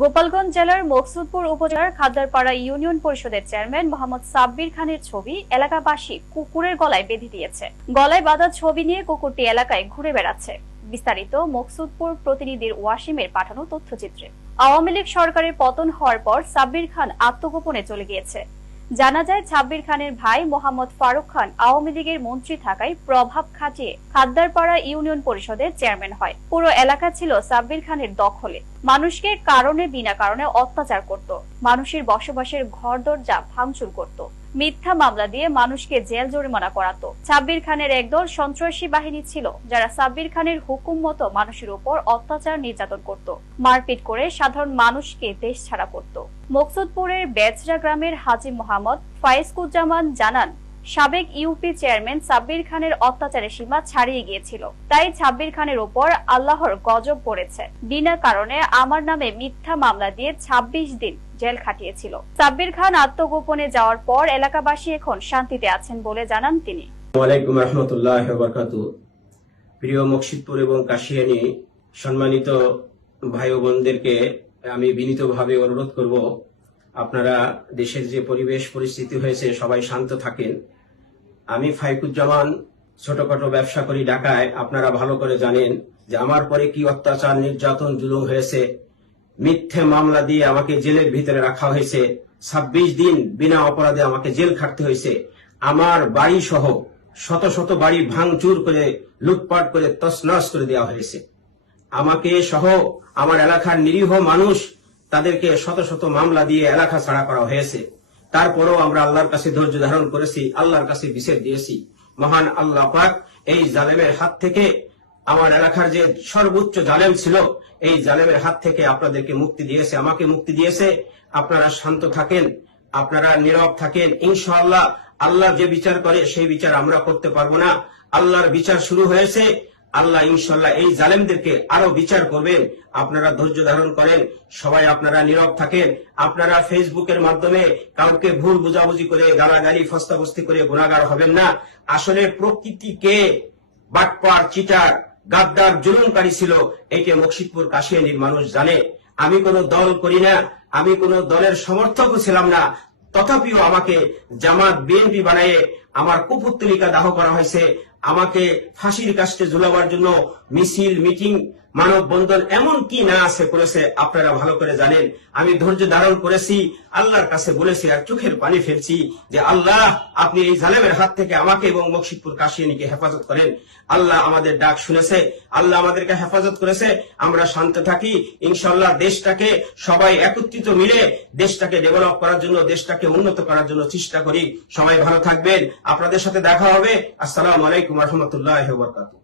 গোপালগঞ্জ জেলার মকসুদপুর উপজেলার খাদ্দারপাড়া ইউনিয়ন পরিষদের চেয়ারম্যান মোহাম্মদ সাব্বির খানের ছবি এলাকাবাসী কুকুরের গলায় বেঁধে দিয়েছে। গলায় বাঁধা ছবি নিয়ে কুকুরটি এলাকায় ঘুরে বেড়াচ্ছে। বিস্তারিত মকসুদপুর প্রতিনিধির ওয়াসিমের পাঠানো তথ্যচিত্রে। আওয়ামী লীগ সরকারের পতন হওয়ার পর সাব্বির খান আত্মগোপনে চলে গিয়েছে। জানা যায় সাব্বির খানের ভাই মোহাম্মদ ফারুক খান আওয়ামী লীগের মন্ত্রী থাকায় প্রভাব খাটিয়ে খাদ্দারপাড়া ইউনিয়ন পরিষদের চেয়ারম্যান হয়। পুরো এলাকা ছিল সাব্বির খানের দখলে। মানুষকে কারণে বিনা কারণে অত্যাচার করত, মানুষের বসবাসের ঘর দরজা ভাঙচুর করত, মিথ্যা মামলা দিয়ে মানুষকে জেল জরিমানা করাতো। সাব্বির খানের একদল সন্ত্রাসী বাহিনী ছিল যারা সাব্বির খানের হুকুম মতো মানুষের উপর অত্যাচার নির্যাতন করত, মারপিট করে সাধারণ মানুষকে দেশ ছাড়া করত। মকসুদপুরের বেচরা গ্রামের হাজী মোহাম্মদ ফায়েজকুজ্জামান জানান, সাবেক ইউপি চেয়ারম্যান সাব্বির খানের অত্যাচারের সীমা ছাড়িয়ে গিয়েছিল, তাই সাব্বির খানের উপর আল্লাহর গজব পড়েছে। বিনা কারণে আমার নামে মিথ্যা মামলা দিয়ে ২৬ দিন জেল খাটিয়েছিল। সাব্বির খান আত্মগোপনে যাওয়ার পর এলাকাবাসী এখন শান্তিতে আছেন বলে জানান তিনি। ওয়ালাইকুম রহমতুল্লাহি ওয়া বারাকাতুহু। প্রিয় মকসুদপুর এবং কাশিয়ানী সম্মানিত ভাই ও বোনদেরকে আমি বিনীতভাবে অনুরোধ করব, আপনারা দেশের যে পরিবেশ পরিস্থিতি হয়েছে সবাই শান্ত থাকেন। আমি ফাইকুজ্জামান ছোটখাটো ব্যবসা করি ঢাকায়। আপনারা ভালো করে জানেন যে আমার পরে কি অত্যাচার নির্যাতন জুলুম হয়েছে। মিথ্যে মামলা দিয়ে আমাকে জেলের ভিতরে রাখা হয়েছে। ২৬ দিন বিনা অপরাধে আমাকে জেল খাটতে হয়েছে। আমার বাড়ি সহ শত শত বাড়ি ভাঙচুর করে লুটপাট করে তছনছ করে দেওয়া হয়েছে। আমাকে সহ আমার এলাকার নিরীহ মানুষ তাদেরকে শত শত মামলা দিয়ে এলাকা ছাড়া করা হয়েছে। তারপরেও আমরা আল্লাহর কাছে ধৈর্য ধারণ করেছি, আল্লাহর কাছে বিচার দিয়েছি। মহান আল্লাহ পাক এই জালেমের হাত থেকে, আমার এলাকার যে সর্বোচ্চ জালেম ছিল, এই জালেমের হাত থেকে আপনাদেরকে মুক্তি দিয়েছে, আমাকে মুক্তি দিয়েছে। আপনারা শান্ত থাকেন, আপনারা নীরব থাকেন। ইনশাআল্লাহ আল্লাহ যে বিচার করে সেই বিচার আমরা করতে পারবো না। আল্লাহর বিচার শুরু হয়েছে। আল্লাহ ইনশাআল্লাহ এই জালেমদেরকে আরো বিচার করবেন। আপনারা ধৈর্য ধারণ করেন, সবাই আপনারা নীরব থাকেন। আপনারা ফেসবুকের মাধ্যমে কাউকে ভুল বুঝাবুঝি করে গালাগালি ফস্তাফস্তি করে গুনাহগার হবেন না। আসলে প্রকৃতিকে বাটপার, চিটার, গাদ্দার, জুলুমকারী ছিল এইটা মকসুদপুর কাশিয়ানীর মানুষ জানে। আমি কোনো দল করি না, আমি কোনো দলের সমর্থকও ছিলাম না, তথাপিও আমাকে জামাত বিএনপি বানিয়ে আমার কুপুত্তলিকা দাহ করা হয়েছে। আমাকে ফাঁসির কাস্টে ঝুলাবার জন্য মিছিল, মিটিং, মানববন্ধন এমন কি না আছে করেছে আপনারা ভালো করে জানেন। আমি ধৈর্য ধারণ করেছি, আল্লাহর কাছে বলেছি আর চোখের পানি ফেলছি যে আল্লাহ আপনি এই জালেমের হাত থেকে আমাকে এবং মকসুদপুর কাশিয়ানীকে হেফাজত করেন। আল্লাহ আমাদের ডাক শুনেছে, আল্লাহ আমাদেরকে হেফাজত করেছে। আমরা শান্ত থাকি। ইনশাআল্লাহ দেশটাকে সবাই একত্রিত মিলে দেশটাকে ডেভেলপ করার জন্য, দেশটাকে উন্নত করার জন্য চেষ্টা করি। সবাই ভালো থাকবেন, আপনাদের সাথে দেখা হবে। আসসালামু আলাইকুম ওয়া রাহমাতুল্লাহি ওয়া বারাকাতুহু।